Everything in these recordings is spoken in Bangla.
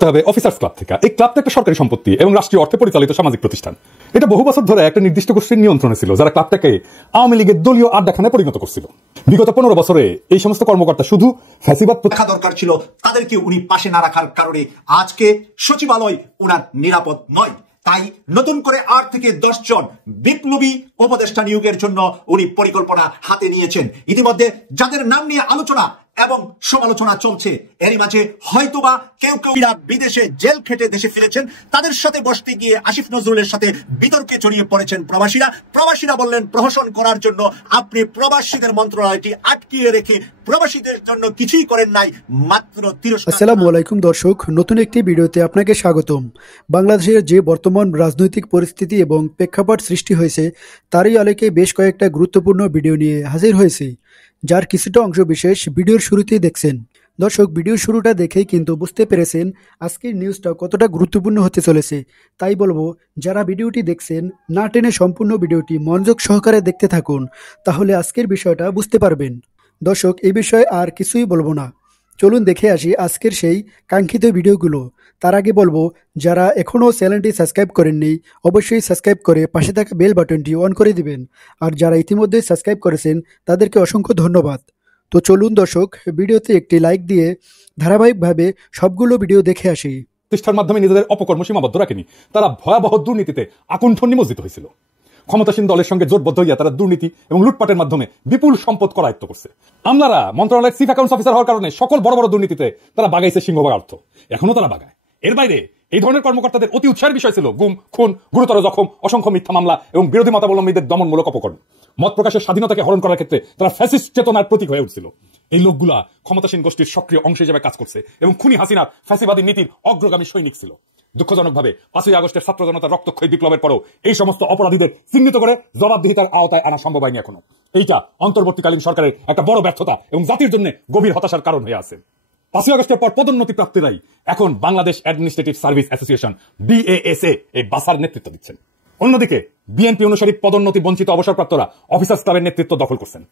তবে অফিসার্স ক্লাব থেকে এই ক্লাবটা একটা সরকারি সম্পত্তি এবং রাষ্ট্রীয় অর্থে পরিচালিত সামাজিক প্রতিষ্ঠান। এটা বহু বছর ধরে একটা নির্দিষ্ট গোষ্ঠীর নিয়ন্ত্রণে ছিল, যারা ক্লাবটাকে আওয়ামী লীগের দলীয় আড্ডাখানায় পরিণত করছিল। বিগত 15 বছরে এই সমস্ত কর্মকর্তা শুধু ফ্যাসিবাদ রাখা দরকার ছিল, তাদেরকে উনি পাশে না রাখার কারণে আজকে সচিবালয় উনার নিরাপদ নয়। তাই নতুন করে 8 থেকে 10 জন বিপ্লবী উপদেষ্টা নিয়োগের জন্য উনি পরিকল্পনা হাতে নিয়েছেন। ইতিমধ্যে যাদের নাম নিয়ে আলোচনা এবং সমালোচনা চলছে, এরই মাঝে হয়তোবা কেউ বিদেশে জেল খেটে দেশে ফিরেছেন, তাদের সাথে বসতে গিয়ে আসিফ নজরুলের সাথে বিতর্কে জড়িয়ে পড়েছেন প্রবাসীরা বললেন প্রহসন করার জন্য আপনি প্রবাসীদের মন্ত্রণালয়টি আটকিয়ে রেখে প্রবাসীদের জন্য কিছুই করেন নাই, মাত্র তিরস্কার। আসসালামু আলাইকুম দর্শক, নতুন একটি ভিডিওতে আপনাকে স্বাগতম। বাংলাদেশের যে বর্তমান রাজনৈতিক পরিস্থিতি এবং প্রেক্ষাপট সৃষ্টি হয়েছে তারই আলোকে বেশ কয়েকটা গুরুত্বপূর্ণ ভিডিও নিয়ে হাজির হয়েছে, যার কিছুটা অংশ বিশেষ ভিডিওর শুরুতেই দেখছেন। দর্শক, ভিডিওর শুরুটা দেখেই কিন্তু বুঝতে পেরেছেন আজকের নিউজটা কতটা গুরুত্বপূর্ণ হতে চলেছে। তাই বলবো, যারা ভিডিওটি দেখছেন না টেনে সম্পূর্ণ ভিডিওটি মনোযোগ সহকারে দেখতে থাকুন, তাহলে আজকের বিষয়টা বুঝতে পারবেন। দর্শক, এই বিষয়ে আর কিছুই বলবো না, চলুন দেখে আসি আজকের সেই কাঙ্ক্ষিত ভিডিওগুলো। তার আগে বলবো, যারা এখনও চ্যানেলটি সাবস্ক্রাইব করেননি অবশ্যই সাবস্ক্রাইব করে পাশে থাকা বেল বাটনটি অন করে দিবেন, আর যারা ইতিমধ্যে সাবস্ক্রাইব করেছেন তাদেরকে অসংখ্য ধন্যবাদ। তো চলুন দর্শক, ভিডিওতে একটি লাইক দিয়ে ধারাবাহিকভাবে সবগুলো ভিডিও দেখে আসি। প্রতিষ্ঠার মাধ্যমে নিজেদের অপকর্ম সীমাবদ্ধ রাখেনি, তারা ভয়াবহ দুর্নীতিতে আকুণ্ঠ নিমজ্জিত হয়েছিল। ক্ষমতাসীন দলের সঙ্গে জোটবদ্ধ হইয়া তারা দুর্নীতি এবং লুটপাটের মাধ্যমে বিপুল সম্পদ করায়ত্ত করছে। আমলারা মন্ত্রণালয়ের চিফ অ্যাকাউন্টস অফিসার হওয়ার কারণে সকল বড় বড় দুর্নীতিতে তারা বাগাইছে সিংহভাগ অর্থ, এখনো তারা বাগায়। এর বাইরে এই ধরনের কর্মকর্তাদের অতি উৎসাহের বিষয় ছিল গুম, খুন, গুরুতর জখম, অসংখ্য মিথ্যা মামলা এবং বিরোধী মতাবলম্বীদের দমনমূলক অপকর্ম। মত প্রকাশের স্বাধীনতাকে হরণ করার ক্ষেত্রে তারা ফ্যাসিস্ট চেতনার প্রতীক হয়ে উঠছিল। এই লোকগুলা ক্ষমতাসীন গোষ্ঠীর সক্রিয় অংশ হিসেবে কাজ করছে এবং খুনি হাসিনার ফ্যাসিবাদী নীতির অগ্রগামী সৈনিক ছিল। দুঃখজনকভাবে 5ই আগস্টের ছাত্র জনতার রক্তক্ষয়ী বিপ্লবের পরও এই সমস্ত অপরাধীদের চিহ্নিত করে জবাবদিহিতার আওতায় আনা সম্ভব হয়নি এখনো। এইটা অন্তর্বর্তীকালীন সরকারের একটা বড় ব্যর্থতা এবং জাতির জন্য গভীর হতাশার কারণ হয়ে আছে। 5ই আগস্টের পর পদোন্নতি প্রাপ্তিরাই এখন Bangladesh administrative service association BASA এই বাসার নেতৃত্ব দিচ্ছেন। অন্যদিকে বিএনপি অনুসারী পদোন্নতি বঞ্চিত অবসরপ্রাপ্তরা অফিসার্স ক্লাবের নেতৃত্ব দখল করছেন।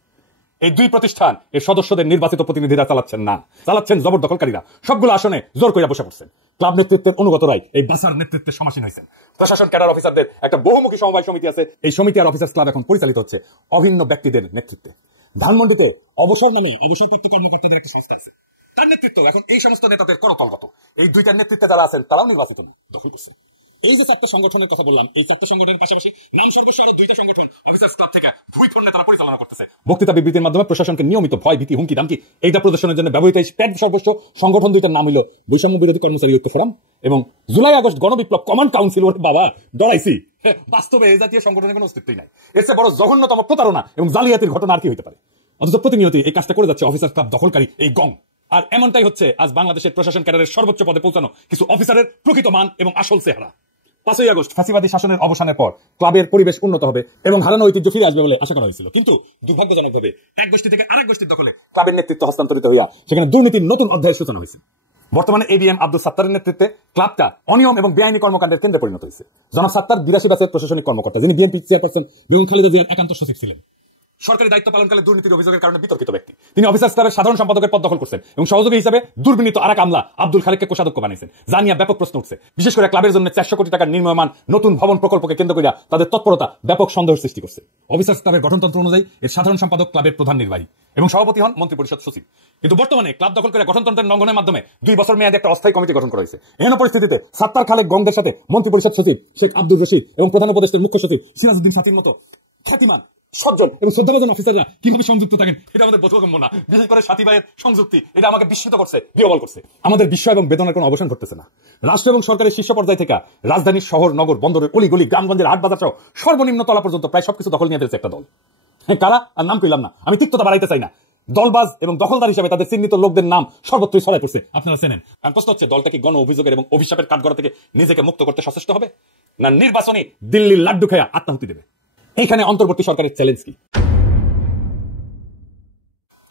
এই দুই প্রতিষ্ঠান এর সদস্যদের নির্বাচিত প্রতিনিধিরা চালাচ্ছেন না, চালাচ্ছেন জবরদখলকারীরা। সবগুলো আসনে জোর কইরা বসে পড়ছেন। ক্লাব নেতৃত্বের অনুগতরাই এই বাসার নেতৃত্বে সমাসীন হয়েছেন। প্রশাসন ক্যাডার অফিসারদের একটা বহুমুখী সমবায় সমিতি আছে। এই সমিতি আর অফিসার্স ক্লাব এখন পরিচালিত হচ্ছে অভিন্ন ব্যক্তিদের নেতৃত্বে। ধানমন্ডিতে অবসর নামে অবসরপ্রাপ্ত কর্মকর্তাদের একটা সংস্থা আছে, তার নেতৃত্ব এখন এই সমস্ত নেতাদের করতলগত। এই দুইটার নেতৃত্বে যারা আছেন তারাও নির্বাচিত দখল করছে। এই যে 4টা সংগঠনের কথা বললাম, এই 4টি সংগঠনের পাশাপাশি নাম সর্বস্ব আরো 2টা সংগঠন অফিসার্স ক্লাব থেকে ভুইফোন নেতারা পরিচালনা করতেছে। বক্তৃতা বিবৃতির মাধ্যমে প্রশাসনকে নিয়মিত ভয় ভীতি হুমকি দামকি এইটা প্রদর্শনের জন্য ব্যবহৃত এই প্যাড সর্বস্ব সংগঠন দুইটার নাম হলো বৈষম্য বিরোধী কর্মচারী ঐক্য ফোরাম এবং জুলাই আগস্ট গণবিপ্লব কমান্ড কাউন্সিল। ওর বাবা ডরাইছি, বাস্তবে এই জাতীয় সংগঠনের কোনো অস্তিত্বই নাই। এর চেয়ে বড় জঘন্যতম প্রতারণা এবং জালিয়াতির ঘটনা আর কি হইতে পারে? অথচ প্রতিনিয়ত এই কাজটা করে যাচ্ছে অফিসার্স ক্লাব দখলকারী এই গং। আর এমনটাই হচ্ছে আজ বাংলাদেশের প্রশাসন ক্যাডারের সর্বোচ্চ পদে পৌঁছানো কিছু অফিসারের প্রকৃত মান এবং আসল চেহারা। 5ই আগস্ট ফ্যাসিবাদী শাসনের অবসানের পর ক্লাবের পরিবেশ উন্নত হবে এবং হারানো ঐতিহ্য ফিরে আসবে বলে আশা করা হয়েছিল, কিন্তু দুর্ভাগ্যজনকভাবে এক গোষ্ঠী থেকে আরেক গোষ্ঠীর দখলে ক্লাবের নেতৃত্ব হস্তান্তরিত হইয়া সেখানে দুর্নীতির নতুন অধ্যায়ের সূচনা হয়েছে। বর্তমানে ADM আব্দুল সাত্তারের নেতৃত্বে ক্লাবটা অনিয়ম এবং বেআইনি কর্মকাণ্ডের কেন্দ্রে পরিণত হয়েছে। জনাব সাত্তার 82 ব্যাচের প্রশাসনিক কর্মকর্তা, যিনি বিএনপি চেয়ারপারসন বেগম খালেদা জিয়ার একান্ত সচিব ছিলেন। সরকারি দায়িত্ব পালনকালে দুর্নীতির অভিযোগের কারণে বিতর্কিত ব্যক্তি। তিনি অফিসার্স ক্লাবের সাধারণ সম্পাদকের পদ দখল করছেন এবং সহযোগী হিসেবে দুর্বিনীত আরেক আমলা আব্দুল খালেককে কোষাধ্যক্ষ বানিয়েছেন, যা নিয়ে ব্যাপক প্রশ্ন উঠছে। বিশেষ করে ক্লাবের জন্য 400 কোটি টাকার নির্মাণ নতুন ভবন প্রকল্পকে কেন্দ্র করে তাদের তৎপরতা ব্যাপক সন্দেহ সৃষ্টি করছে। অফিসার্স ক্লাবের গঠনতন্ত্র অনুযায়ী এর সাধারণ সম্পাদক ক্লাবের প্রধান নির্বাহী এবং সভাপতি হন মন্ত্রিপরিষদ সচিব। কিন্তু বর্তমানে ক্লাব দখল করে গঠনতন্ত্রের লঙ্ঘনের মাধ্যমে 2 বছর মেয়াদে একটা অস্থায়ী কমিটি গঠন করা হয়েছে। এহেন পরিস্থিতিতে সাত্তার খালেক গংদের সাথে মন্ত্রিপরিষদ সচিব শেখ আব্দুর রশিদ এবং প্রধান উপদেষ্টার মুখ্য সচিব সিরাজউদ্দিন সাথীর মতো খ্যাতিমান সজ্জন এবং শ্রদ্ধাভাজন অফিসাররা কিভাবে সংযুক্ত থাকেন এটা আমাদের বোধগম্য না। বিশেষ করে সাথী ভাইয়ের সংযুক্তি এটা আমাকে বিস্মিত করছে, বিহ্বল করছে। আমাদের বিস্ময় এবং বেদনার কোনো অবসান ঘটতেছে না। রাষ্ট্র এবং সরকারের শীর্ষ পর্যায় থেকে রাজধানীর শহর, নগর, বন্দরের অলিগলি, গ্রামগঞ্জের হাট বাজার সহ সর্বনিম্ন তলা পর্যন্ত প্রায় সবকিছু দখল নিয়ে ফেলছে একটা দল। কারা আর নাম পেলাম না, আমি তিক্ততা বাড়াইতে চাই না। দলবাজ এবং দখলদার হিসেবে তাদের চিহ্নিত লোকদের নাম সর্বত্রই ছড়ায় পড়ছে, আপনারা চেনেন। প্রশ্ন হচ্ছে, দলটা কি গণ অভিযোগের এবং অভিশাপের কাঠগড়া থেকে নিজেকে মুক্ত করতে সচেষ্ট হবে, না নির্বাচনে দিল্লির লাড্ডু খেয়া আত্মাহুতি দেবে? এইখানে অন্তর্বর্তী সরকারের চ্যালেঞ্জ কি?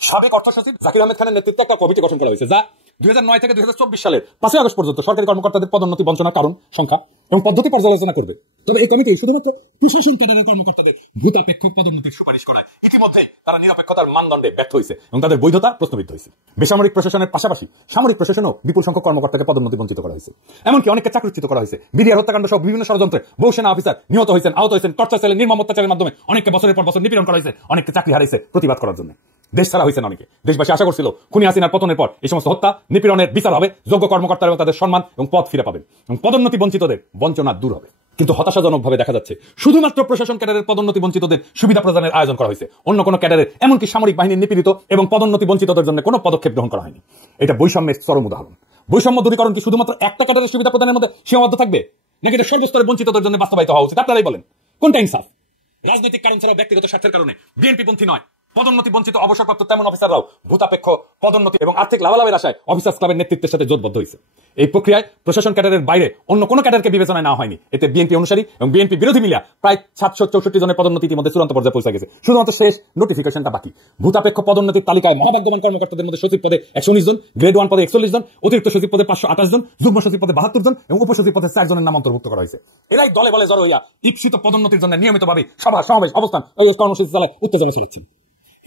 সাবেক অর্থ সচিব জাকির আহমেদ খানের নেতৃত্বে একটা কমিটি গঠন করা হয়েছে, যা 2009 থেকে 2024 সালের 5 আগস্ট পর্যন্ত সরকারি কর্মকর্তাদের পদোন্নতি বঞ্চনার কারণ, সংখ্যা এবং পদ্ধতি পর্যালোচনা করবে। তবে এই কমিটি শুধুমাত্র প্রশাসন ক্যাডারের কর্মকর্তাদের ভূতাপেক্ষ পদোন্নতির সুপারিশ করায় ইতিমধ্যে তারা নিরপেক্ষতার মানদণ্ডে ব্যর্থ হয়েছে এবং তাদের বৈধতা প্রশ্নবিদ্ধ হয়েছে। বেসামরিক প্রশাসনের পাশাপাশি সামরিক প্রশাসনও বিপুল সংখ্যক কর্মকর্তাকে পদোন্নতি বঞ্চিত করা হয়েছে। এমনকি অনেককে চাকরিচ্যুত করা হয়েছে। বিডিআর হত্যাকাণ্ড সহ বিভিন্ন ষড়যন্ত্রে বহু সেনা অফিসার নিহত হয়েছেন, আহত হয়েছেন। টর্চার সেলের নির্মম অত্যাচারের মাধ্যমে অনেককে বছরের পর বছর নিপীড়ন করা হয়েছে, অনেককে চাকরি হারাইছে প্রতিবাদ করার জন্য। দেশ ছাড়া হয়েছেন অনেকে। দেশবাসী আশা করছিল খুনি হাসিনার পতনের পর এই সমস্ত হত্যা নিপীড়নের বিচার হবে, যোগ্য কর্মকর্তারা এবং তাদের সম্মান এবং পদ ফিরে পাবেন এবং পদোন্নতি বঞ্চিতদের বঞ্চনা দূর হবে। কিন্তু হতাশাজনকভাবে দেখা যাচ্ছে শুধুমাত্র প্রশাসন ক্যাডারের পদোন্নতি বঞ্চিতদের সুবিধা প্রদানের আয়োজন করা হয়েছে। অন্য কোনো ক্যাডারের, এমনকি সামরিক বাহিনীর নিপীড়িত এবং পদোন্নতি বঞ্চিতদের জন্য কোনো পদক্ষেপ গ্রহণ করা হয়নি। এটা বৈষম্যের চরম উদাহরণ। বৈষম্য দূরীকরণ কি শুধুমাত্র একটা ক্যাডারের সুবিধা প্রদানের মধ্যে সীমাবদ্ধ থাকবে, নাকি এটা সর্বস্তরের বঞ্চিতদের জন্য বাস্তবায়িত হওয়া উচিত? আপনারাই বলেন, কোনটা ইনসাফ? রাজনৈতিক কারণ ছাড়াও ব্যক্তিগত স্বার্থের কারণে বিএনপি পন্থী নয়, পদোন্নতি বঞ্চিত অবসরপ্রাপ্ত তেমন অফিসাররাও ভূতাপেক্ষ পদোন্নতি এবং আর্থিক লাভালাভের আশায় অফিসার্স ক্লাবের নেতৃত্বের সাথে জোটবদ্ধ হয়েছে। এই প্রক্রিয়ায় প্রশাসন ক্যাডারের বাইরে অন্য কোনো ক্যাডারকে বিবেচনায় নেওয়া হয়নি। এতে বিএনপি অনুসারী এবং বিএনপি বিরোধী মিলিয়া প্রায় 764 জনের পদোন্নতি ইতিমধ্যে চূড়ান্ত পর্যায়ে পৌঁছে গেছে। শুধুমাত্র শেষ নোটিফিকেশনটা বাকি। ভূতাপেক্ষ পদোন্নতির তালিকায় মহাভাগ্যবান কর্মকর্তাদের মধ্যে সচিব পদে 119 জন, গ্রেড 1 পদে 41 জন, অতিরিক্ত সচিব পদে 528 জন, যুগ্ম সচিব পদে 72 জন এবং উপসচিব পদে 4 জনের নাম অন্তর্ভুক্ত করা হয়েছে। এরাই দলে বলে জড়ো হইয়া ইপ্সিত পদোন্নতির জন্য নিয়মিতভাবে সভা, সমাবেশ, অবস্থান এই কর্মসূচি চালায় উত্তেজনা ছড়াচ্ছে।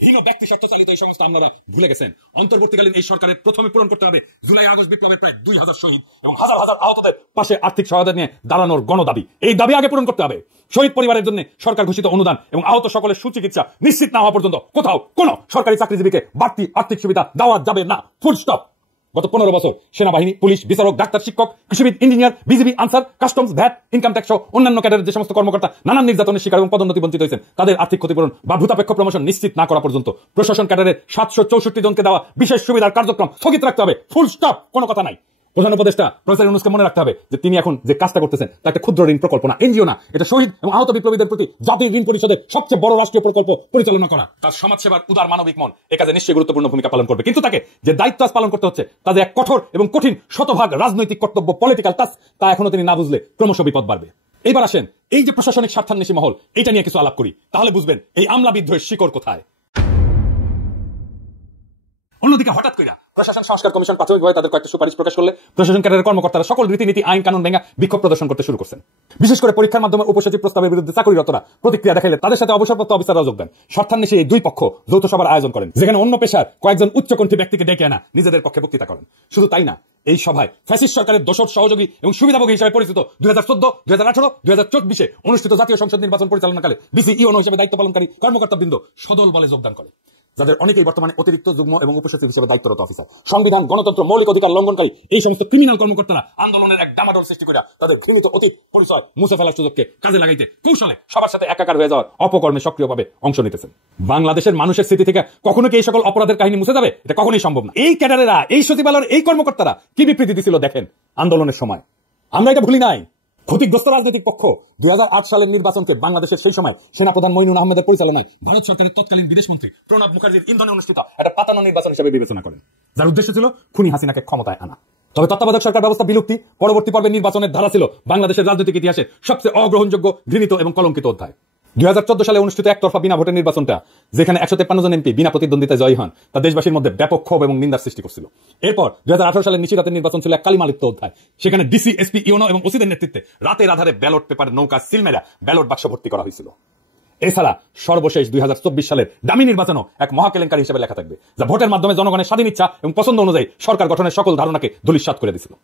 হীন ব্যক্তি স্বার্থ চালিত এই সংস্থা আপনারা ভুলে গেছেন। অন্তর্বর্তীকালীন এই সরকারের প্রথমে পূরণ করতে হবে জুলাই আগস্ট বিপ্লবের প্রায় 2000 শহীদ এবং হাজার হাজার আহতদের পাশে আর্থিক সহায়তা নিয়ে দাঁড়ানোর গণদাবি। এই দাবি আগে পূরণ করতে হবে। শহীদ পরিবারের জন্য সরকার ঘোষিত অনুদান এবং আহত সকলের সুচিকিৎসা নিশ্চিত না হওয়া পর্যন্ত কোথাও কোন সরকারি চাকরিজীবীকে বাড়তি আর্থিক সুবিধা দেওয়া যাবে না। Full stop. গত 15 বছর সেনাবাহিনী, পুলিশ, বিচারক, ডাক্তার, শিক্ষক, কৃষিবিদ, engineer, BGB, Ansar, customs, VAT, income tax সহ অন্যান্য ক্যাডারের যে সমস্ত কর্মকর্তা নানান নির্যাতনের শিকার এবং পদোন্নতি বঞ্চিত হয়েছেন, তাদের আর্থিক ক্ষতিপূরণ বা ভূতাপেক্ষ প্রমোশন নিশ্চিত না করা পর্যন্ত প্রশাসন ক্যাডারের 764 জনকে দেওয়া বিশেষ সুবিধার কার্যক্রম স্থগিত রাখতে হবে। Full stop. কোনো কথা নাই। প্রধান উপদেষ্টা প্রফেসর ইউনূসকে মনে রাখতে হবে যে তিনি এখন যে কাজটা করতেছেন তা একটা ক্ষুদ্র ঋণ প্রকল্প না, এনজিও না। এটা শহীদ এবং আহত বিপ্লবীদের প্রতি জাতির ঋণ পরিশোধের সবচেয়ে বড় রাষ্ট্রীয় প্রকল্প পরিচালনা করা। তার সমাজসেবার উদার মানবিক মন এ কাজে নিশ্চয়ই গুরুত্বপূর্ণ ভূমিকা পালন করবে। কিন্তু তাকে যে দায়িত্ব আজ পালন করতে হচ্ছে তাদের এক কঠোর এবং কঠিন শতভাগ রাজনৈতিক কর্তব্য, পলিটিক্যাল টাস্ক, তা এখনো তিনি না বুঝলে ক্রমশ বিপদ বাড়বে। এইবার আসেন এই যে প্রশাসনিক স্বার্থান্বেষী মহল, এটা নিয়ে কিছু আলাপ করি, তাহলে বুঝবেন এই আমলা বিদ্রোহের শিকড় কোথায়। অন্যদিকে হঠাৎ করে প্রশাসন সংস্কার কমিশন প্রাথমিকভাবে তাদের কয়েকটা সুপারিশ প্রকাশ করলে প্রশাসন ক্যাডারের কর্মকর্তারা সকল রীতিনীতি, আইন কানুন ভেঙে বিক্ষোভ প্রদর্শন করতে শুরু করছেন। বিশেষ করে পরীক্ষার মাধ্যমে উপসচিব প্রস্তাবের বিরুদ্ধে চাকরিরতরা প্রতিক্রিয়া দেখাইলে তাদের সাথে অবসরপ্রাপ্ত অফিসাররা যোগ দেন। স্বার্থান্বেষী এই দুই পক্ষ যৌথ সভার আয়োজন করেন, যেখানে অন্য পেশার কয়েকজন উচ্চকণ্ঠী ব্যক্তিকে ডেকে আনা নিজেদের পক্ষে বক্তৃতা করেন। শুধু তাই না, এই সভায় ফ্যাসিস্ট সরকারের দোসর, সহযোগী এবং সুবিধাভোগী হিসেবে পরিচিত 2014, 2018, 2024 অনুষ্ঠিত জাতীয় সংসদ নির্বাচন পরিচালনাকালে ডিসি ইওনো হিসেবে দায়িত্ব পালনকারী কর্মকর্তাবৃন্দ সদল বলে যোগদান করে, যাদের অনেকেই বর্তমানে অতিরিক্ত, যুগ্ম এবং উপসচিব হিসেবে দায়িত্বরত অফিসার। সংবিধান, গণতন্ত্র, মৌলিক অধিকার লঙ্ঘনকারী এই সমস্ত ক্রিমিনাল কর্মকর্তারা আন্দোলনের এক ডামাডোল সৃষ্টি করে তাদের ঘৃণিত অতীত পরিচয় মুছে ফেলার সুযোগকে কাজে লাগাইতে কৌশলে সবার সাথে একাকার হয়ে যাওয়ার অপকর্মে সক্রিয়ভাবে অংশ নিতেছেন। বাংলাদেশের মানুষের স্মৃতি থেকে কখনো কি এই সকল অপরাধের কাহিনী মুছে যাবে? এটা কখনোই সম্ভব না। এই ক্যাডারেরা, এই সচিবালয়ের এই কর্মকর্তারা কি বিবৃতি দিছিল দেখেন আন্দোলনের সময়। আমরা এটা ভুলি নাই। ক্ষতিগ্রস্ত রাজনৈতিক পক্ষ 2008 সালের নির্বাচনকে বাংলাদেশের সেই সময় সেনাপ্রধান মঈনুল আহমেদের পরিচালনায় ভারত সরকারের তৎকালীন বিদেশমন্ত্রী প্রণব মুখার্জির ইন্ধনে অনুষ্ঠিত একটা পাতানো নির্বাচন হিসেবে বিবেচনা করেন, যার উদ্দেশ্য ছিল খুনি হাসিনাকে ক্ষমতায় আনা। তবে তত্ত্বাবধায়ক সরকার ব্যবস্থা বিলুপ্তি পরবর্তী পর্বে নির্বাচনের ধারা ছিল বাংলাদেশের রাজনৈতিক ইতিহাসে সবচেয়ে অগ্রহণযোগ্য, ঘৃণিত এবং কলঙ্কিত অধ্যায়। 2014 সালে অনুষ্ঠিত একতরফা বিনা ভোটের নির্বাচনটা, যেখানে 153 জন এমপি বিনা প্রতিদ্বন্দ্বিতায় জয়ী হন, তা দেশবাসীর মধ্যে ব্যাপক ক্ষোভ এবং নিন্দার সৃষ্টি করছিল। এরপর 2018 সালের নিশিরাতের নির্বাচন ছিল এক কালিমালিপ্ত অধ্যায়। সেখানে ডিসি, এসপি, ইওনো এবং ওসিদের নেতৃত্বে রাতের আধারে ব্যালট পেপার নৌকা সিলমেরা ব্যালট বাক্স ভর্তি করা হয়েছিল। এছাড়া সর্বশেষ 2024 সালের দামি নির্বাচনও এক মহাকেলেঙ্কারি হিসেবে লেখা থাকবে, যা ভোটের মাধ্যমে জনগণের স্বাধীন ইচ্ছা এবং পছন্দ অনুযায়ী সরকার গঠনের সকল ধারণাকে ধূলিসাৎ করে দিয়েছিল।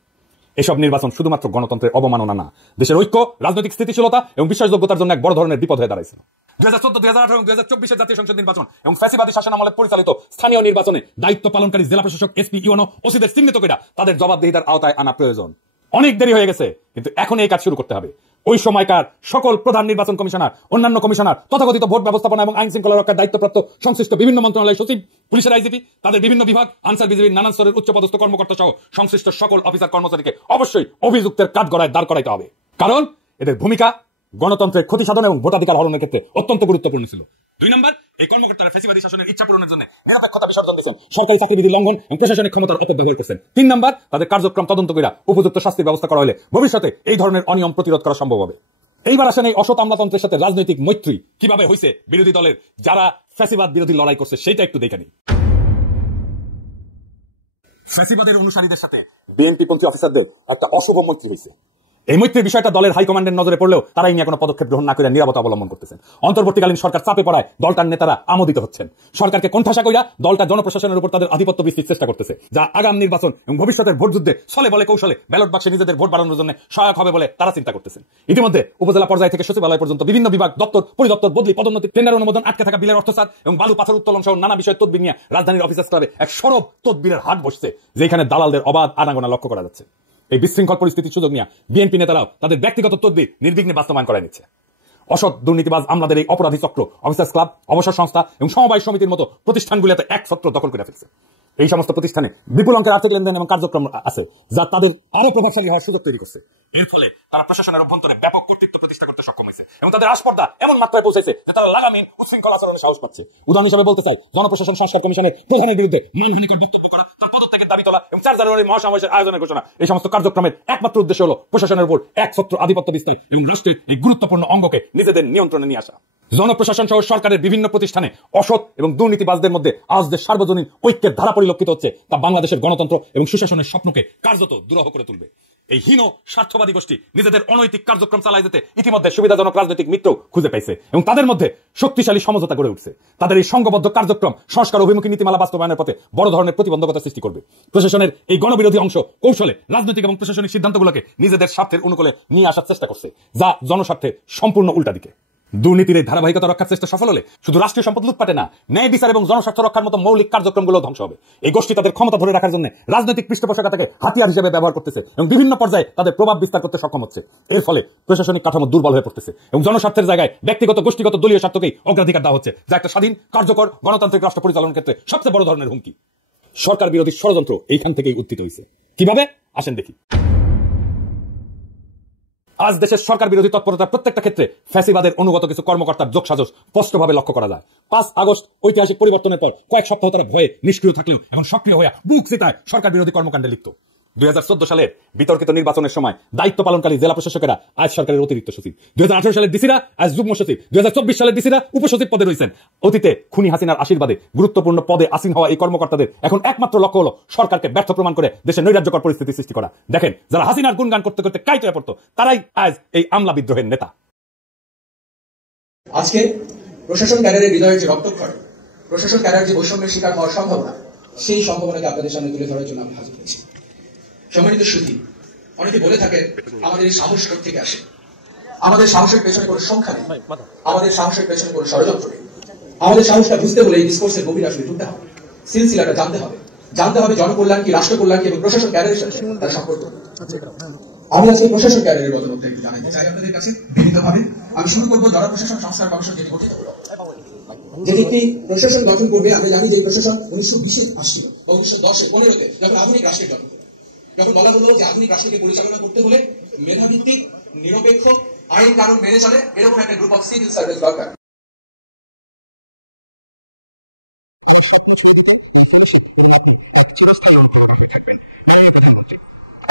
এসব নির্বাচন শুধুমাত্র গণতন্ত্রের অবমাননা না, দেশের ঐক্য, রাজনৈতিক স্থিতিশীলতা এবং বিশ্বাসযোগ্যতার জন্য এক বড় ধরনের বিপদ হয়ে দাঁড়াইছিল। 2014, 2018 এবং 2024 জাতীয় সংসদ নির্বাচন এবং ফ্যাসিবাদী শাসন আমলে পরিচালিত স্থানীয় নির্বাচনে দায়িত্ব পালনকারী জেলা প্রশাসক, এসপি, ইওনো, ওসিদের চিহ্নিত করে তাদের জবাবদিহিতার আওতায় আনা প্রয়োজন। অনেক দেরি হয়ে গেছে, কিন্তু এখন এই কাজ শুরু করতে হবে। ওই সময়কার সকল প্রধান নির্বাচন কমিশনার, অন্যান্য কমিশনার, তথাকথিত ভোট ব্যবস্থাপনা এবং আইন শৃঙ্খলা রক্ষার দায়িত্বপ্রাপ্ত সংশ্লিষ্ট বিভিন্ন মন্ত্রণালয় সচিব, পুলিশের আইজিপি, তাদের বিভিন্ন বিভাগ, আনসার বিজিবির নানান স্তরের উচ্চপদস্থ কর্মকর্তা সহ সংশ্লিষ্ট সকল অফিসার কর্মচারীকে অবশ্যই অভিযুক্তের কাঠগড়ায় দাঁড় করাইতে হবে, কারণ এদের ভূমিকা গণতন্ত্রের ক্ষতি সাধন এবং ভোটাধিকার হরণের ক্ষেত্রে অত্যন্ত গুরুত্বপূর্ণ ছিল। 2 নম্বর, এই কর্মকর্তারা ফ্যাসিবাদী শাসনের ইচ্ছা পূরণের জন্য নিরপেক্ষতা বিসর্জন দিয়েছেন, সরকারি চাকরিবিধি লঙ্ঘন এবং প্রশাসনিক ক্ষমতার অপব্যবহার করছেন। 3 নম্বর, তাদের কার্যক্রম তদন্ত করে উপযুক্ত শাস্তির ব্যবস্থা করা হলে ভবিষ্যতে এই ধরনের অনিয়ম প্রতিরোধ করা সম্ভব হবে। এইবার আসেন এই অসৎ আমলাতন্ত্রের সাথে রাজনৈতিক মৈত্রী কিভাবে হয়েছে বিরোধী দলের যারা ফ্যাসিবাদ বিরোধী লড়াই করছে, সেইটা একটু দেখে নিই। ফ্যাসিবাদের অনুসারীদের সাথে বিএনপি পন্থী অফিসারদের একটা অশুভ মৈত্রী হয়েছে। এই মৈত্রীর বিষয়টা দলের হাইকমান্ডের নজরে পড়লেও তারা এই নিয়ে কোনো পদক্ষেপ গ্রহণ না করে নীরবতা অবলম্বন করতেছেন। অন্তর্বর্তীকালীন সরকার চাপে পড়ায় দলটার নেতারা আমোদিত হচ্ছেন। সরকারকে কোণঠাসা কইরা দলটা জনপ্রশাসনের উপর তাদের আধিপত্য বিস্তারের চেষ্টা করতেছে, যা আগাম নির্বাচন এবং ভবিষ্যতের ভোট যুদ্ধে ছলে বলে কৌশলে ব্যালট বাক্সে নিজেদের ভোট বাড়ানোর জন্য সহায়ক হবে বলে তারা চিন্তা করতেছেন। ইতিমধ্যে উপজেলা পর্যায় থেকে সচিবালয় পর্যন্ত বিভিন্ন বিভাগ, দপ্তর, পরিদপ্তর, বদলি, পদোন্নতি, টেন্ডার অনুমোদন, আটকে থাকা বিলের অর্থসাৎ এবং বালু পাথর উত্তোলন সহ নানা বিষয়ে তদবির নিয়ে রাজধানীর অফিসার্স ক্লাবে এক সরব তদবিরের হাট বসছে, যেখানে দালালদের অবাধ আনাগোনা লক্ষ্য করা যাচ্ছে। এই বিশৃঙ্খল পরিস্থিতির সুযোগ নিয়ে বিএনপি নেতারাও তাদের ব্যক্তিগত তদবির নির্বিঘ্নে বাস্তবায়ন করায় নিচ্ছে। অসৎ দুর্নীতিবাজ আমলাদের এই অপরাধী চক্র অফিসার্স ক্লাব, অবসর সংস্থা এবং সমবায় সমিতির মতো প্রতিষ্ঠানগুলোতে এক ছত্র দখল করে ফেলছে। এই সমস্ত প্রতিষ্ঠানে বিপুল অঙ্কের আর্থিক লেনদেন এবং কার্যক্রম আছে, যা তাদের আরো প্রভাবশালী হওয়ার সুযোগ তৈরি করছে। এর ফলে তারা প্রশাসনের অভ্যন্তরে ব্যাপক কর্তৃত্ব প্রতিষ্ঠা করতে সক্ষম হয়েছে এবং তাদের আস্পর্ধা এমন মাত্রায় পৌঁছেছে যে তারা লাগামহীন উচ্ছৃঙ্খল আচরণে সাহস পাচ্ছে। উদাহরণ হিসেবে বলতে চাই, জনপ্রশাসন সংস্কার কমিশনের প্রধানের বিরুদ্ধে মানহানিকর বক্তব্য করা, তার পদত্যাগের দাবি তোলা এবং 4 জানুয়ারি মহাসমাবেশের আয়োজনের ঘোষণা। এই সমস্ত কার্যক্রমের একমাত্র উদ্দেশ্য হলো প্রশাসনের উপর এক ছত্র আধিপত্য বিস্তার এবং রাষ্ট্রের এই গুরুত্বপূর্ণ অঙ্গকে নিজেদের নিয়ন্ত্রণে নিয়ে আসা। জনপ্রশাসন সহ সরকারের বিভিন্ন প্রতিষ্ঠানে অসৎ এবং দুর্নীতিবাজদের মধ্যে আজ যে সার্বজনীন ঐক্যের ধারা পরিলক্ষিত হচ্ছে, তা বাংলাদেশের গণতন্ত্র এবং সুশাসনের স্বপ্নকে কার্যত দুরূহ করে তুলবে। এই হীন স্বার্থবাদী গোষ্ঠী নিজেদের অনৈতিক কার্যক্রম চালায় যেতে ইতিমধ্যে সুবিধাজনক রাজনৈতিক মিত্র খুঁজে পাইছে এবং তাদের মধ্যে শক্তিশালী সমঝোতা গড়ে উঠছে। তাদের এই সংঘবদ্ধ কার্যক্রম সংস্কার অভিমুখী নীতিমালা বাস্তবায়নের পথে বড় ধরনের প্রতিবন্ধকতা সৃষ্টি করবে। প্রশাসনের এই গণবিরোধী অংশ কৌশলে রাজনৈতিক এবং প্রশাসনিক সিদ্ধান্তগুলোকে নিজেদের স্বার্থের অনুকূলে নিয়ে আসার চেষ্টা করছে, যা জনস্বার্থে সম্পূর্ণ উল্টা দিকে। দুর্নীতির এই ধারাবাহিকতা রক্ষার চেষ্টা সফল হলে শুধু রাষ্ট্রীয় সম্পদ লুটপাটে না, ন্যায় বিচার এবং জনস্বার্থ রক্ষার মতো মৌলিক কার্যক্রমগুলো ধ্বংস হবে। এই গোষ্ঠী তাদের ক্ষমতা ধরে রাখার জন্য রাজনৈতিক পৃষ্ঠপোষকতাকে হাতিয়ার হিসেবে ব্যবহার করতেছে এবং বিভিন্ন পর্যায়ে তাদের প্রভাব বিস্তার করতে সক্ষম হচ্ছে। এর ফলে প্রশাসনিক কাঠামো দুর্বল হয়ে পড়তেছে এবং জনস্বার্থের জায়গায় ব্যক্তিগত গোষ্ঠীগত দলীয় স্বার্থকেই অগ্রাধিকার দেওয়া হচ্ছে, যা একটা স্বাধীন, কার্যকর গণতান্ত্রিক রাষ্ট্র পরিচালনার ক্ষেত্রে সবচেয়ে বড় ধরনের হুমকি। সরকার বিরোধী ষড়যন্ত্র এইখান থেকেই উত্থিত হয়েছে। কিভাবে? আসেন দেখি। আজ দেশের সরকার বিরোধী তৎপরতার প্রত্যেকটা ক্ষেত্রে ফ্যাসিবাদের অনুগত কিছু কর্মকর্তার যোগসাজশ স্পষ্টভাবে লক্ষ্য করা যায়। 5 আগস্ট ঐতিহাসিক পরিবর্তনের পর কয়েক সপ্তাহ তারা ভয়ে নিষ্ক্রিয় থাকলেও এখন সক্রিয় হয়ে বুক চিতায় সরকার বিরোধী কর্মকাণ্ডে লিপ্ত। 2014 সালের বিতর্কিত নির্বাচনের সময় দায়িত্ব পালনকারী জেলা প্রশাসকেরা আজ সরকারের অতিরিক্ত সচিব, 2018 সালের ডিসিরা আজ যুগ্ম সচিব, 2024 সালের ডিসিরা উপসচিব পদে রয়েছেন। অতীতে খুনি হাসিনার আশীর্বাদে গুরুত্বপূর্ণ পদে আসীন হওয়া এই কর্মকর্তাদের এখন একমাত্র লক্ষ্য হলো সরকারকে ব্যর্থ প্রমাণ করে দেশে নৈরাজ্যকর পরিস্থিতি সৃষ্টি করা। দেখেন, যারা হাসিনার গুণগান করতে করতে কাইট হয়ে পড়তো, তারাই আজ এই আমলা বিদ্রোহের নেতা। আজকে প্রশাসন ক্যাডারের হৃদয়ের যে রক্তক্ষরণ, প্রশাসন ক্যাডার যে বৈষম্যের শিকার হওয়ার সম্ভাবনা, সেই সম্ভাবনাকে আপনাদের সামনে তুলে ধরার জন্য আমি হাজির হয়েছি। সম্মানিত সুধী, অনেকে বলে থাকে আমাদের এই সাহস থেকে আসে। আমাদের সাহসের পেছনে কোনো সংখ্যা নেই, আমাদের সাহসের পেছনে কোনো ষড়যন্ত্র নেই। আমাদের সাহসটা বুঝতে হলে এই ডিসকোর্সের গভীর আসলে ঢুকতে হবে, সিলসিলাটা জানতে হবে জনকল্যাণ কি, রাষ্ট্র কল্যাণ কি এবং প্রশাসন ক্যাডারের সাথে তার সম্পর্ক। আমি আজকে প্রশাসন ক্যাডারের মধ্যে একটু জানাতে চাই আপনাদের কাছে বিনীতভাবে। আমি শুরু করবো জনপ্রশাসন সংস্কার কমিশন যেটি গঠিত হলো, যেটি একটি প্রশাসন গঠন করবে। আমরা জানি যে প্রশাসন 1920 আসছিল বা 1910-এ 15-তে যখন আধুনিক রাষ্ট্রের গঠন হলো, যখন বলা হলো যে আধুনিক রাষ্ট্রকে পরিচালনা করতে হলে মেধাভিত্তিক, নিরপেক্ষ, আইন কানুন মেনে চলে এরকম একটা গ্রুপ অফ সিভিল সার্ভিস দরকার।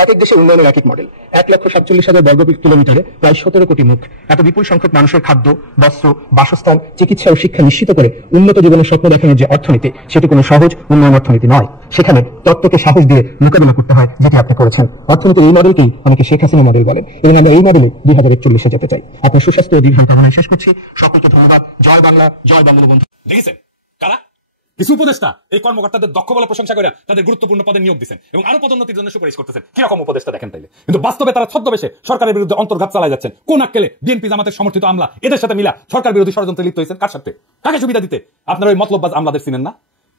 এক এক দেশের উন্নয়নের এক এক মডেল। 1,47,000 বর্গ কিলোমিটারে প্রায় 17 কোটি মুখ, এত বিপুল সংখ্যক মানুষের খাদ্য, বস্ত্র, বাসস্থান, চিকিৎসা ও শিক্ষা নিশ্চিত করে উন্নত জীবনের স্বপ্ন দেখানোর যে অর্থনীতি, সেটি কোনো সহজ উন্নয়ন অর্থনীতি নয়। সেখানে তত্ত্বকে সাহস দিয়ে মোকাবিলা করতে হয়, যেটি আপনি করেছেন। অর্থনীতির এই মডেলকেই অনেকে শেখ হাসিনা মডেল বলেন এবং আমরা এই মডেলে 2041-এ যেতে চাই। আপনার সুস্বাস্থ্য ও দীর্ঘায়ু কামনায় শেষ করছি। সকলকে ধন্যবাদ। জয় বাংলা, জয় বঙ্গবন্ধু। দেখেছেন কারা? কিছু উপদেষ্টা এই কর্মকর্তাদের দক্ষ বলে প্রশংসা করে তাদের গুরুত্বপূর্ণ পদে নিয়োগ দিচ্ছেন এবং আরো পদোন্নতির জন্য সুপারিশ করতেছেন। কিরকম উপদেষ্টা দেখেন তাইলে? কিন্তু বাস্তবে তারা ছদ্মবেশে সরকারের বিরুদ্ধে অন্তর্ঘাত চালায় যাচ্ছেন। কোন আক্কেলে বিএনপি জামাতের সমর্থিত আমলা এদের সাথে মিলা সরকার বিরোধী ষড়যন্ত্রে লিপ্ত হয়েছেন? কার সাথে? কাকে সুবিধা দিতে? আপনারা ওই মতলববাজ আমলাদের চিনেন না?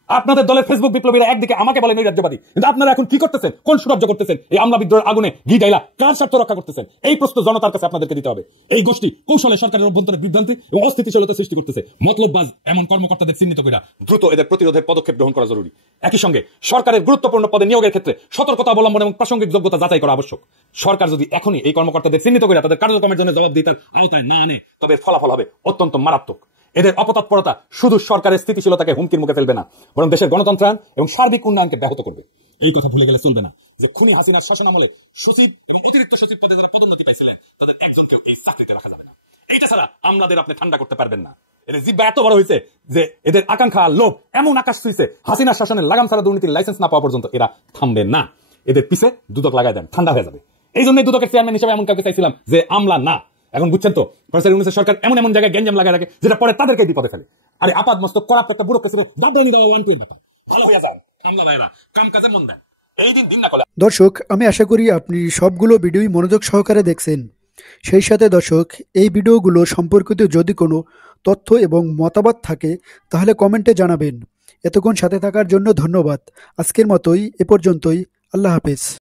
আপনাদের দলের ফেসবুক বিপ্লবীরা একদিকে আমাকে বলে নৈরাজ্যবাদী, কিন্তু আপনারা এখন কি করতেছেন? কোন সুরাজ্য করতেছেন? এই আমলা বিদ্রোহের আগুনে ঘি ঢাইলা কার স্বার্থ রক্ষা করতেছেন? এই প্রশ্ন জনতার কাছে আপনাদেরকে দিতে হবে। এই গোষ্ঠী কৌশলে সরকারের অভ্যন্তরে বিভ্রান্তি এবং অস্থিতিশীলতা সৃষ্টি করতেছে। মতলববাজ এমন কর্মকর্তাদের চিহ্নিত করে দ্রুত এদের প্রতিরোধের পদক্ষেপ গ্রহণ করা জরুরি। একই সঙ্গে সরকারের গুরুত্বপূর্ণ পদে নিয়োগের ক্ষেত্রে সতর্কতা অবলম্বন এবং প্রাসঙ্গিক যোগ্যতা যাচাই করা আবশ্যক। সরকার যদি এখনই এই কর্মকর্তাদের চিহ্নিত করে তাদের কার্যক্রমের জন্য জবাবদিহিতার আওতায় না আনে, তবে ফলাফল হবে অত্যন্ত মারাত্মক। এদের অপতৎপরতা শুধু সরকারের স্থিতিশীলতাকে হুমকির মুখে ফেলবে না, বরং দেশের গণতন্ত্রায়ন এবং সার্বিক উন্নয়নকে ব্যাহত করবে। এই কথা ভুলে গেলে চলবে না যে খুনি হাসিনার শাসনামলে সচিব এবং অতিরিক্ত সচিব পদে যারা পদোন্নতি পাইছিলেন তাদের একজনকেও এই চাকরিতে রাখা যাবে না। এইটা ছাড়া আমলাদের আপনি ঠান্ডা করতে পারবেন না। এদের জিব্বা এত বড় হয়েছে যে এদের আকাঙ্ক্ষা লোভ এমন আকাশ ছুঁইছে, হাসিনার শাসনের লাগাম ছাড়া দুর্নীতির লাইসেন্স না পাওয়া পর্যন্ত এরা থামবে না। এদের পিছে দুদক লাগাই দেন, ঠান্ডা হয়ে যাবে। এই জন্যই দুদকের চেয়ারম্যান হিসেবে এমন কাউকে চাইছিলাম যে আমলা না। এখন বুঝছেন তো, প্রফেসর ইউনূসের সরকার এমন এমন জায়গায় গ্যাঞ্জাম লাগায় রাখে যেটা পরে তাদেরকে বিপদে ফেলে। আরে আপাত মস্তক করাপ্ট একটা বুড়ো কাছে ভালো হয়ে যান আমলা ভাইরা, কাম কাজে মন দেন। এই দিন দিন না করলে। দর্শক, আমি আশা করি আপনি সবগুলো ভিডিওই মনোযোগ সহকারে দেখছেন। সেই সাথে দর্শক, এই ভিডিওগুলো সম্পর্কিত যদি কোনো তথ্য এবং মতামত থাকে তাহলে কমেন্টে জানাবেন। এতক্ষণ সাথে থাকার জন্য ধন্যবাদ। আজকের মতোই এ পর্যন্তই। আল্লাহ হাফেজ।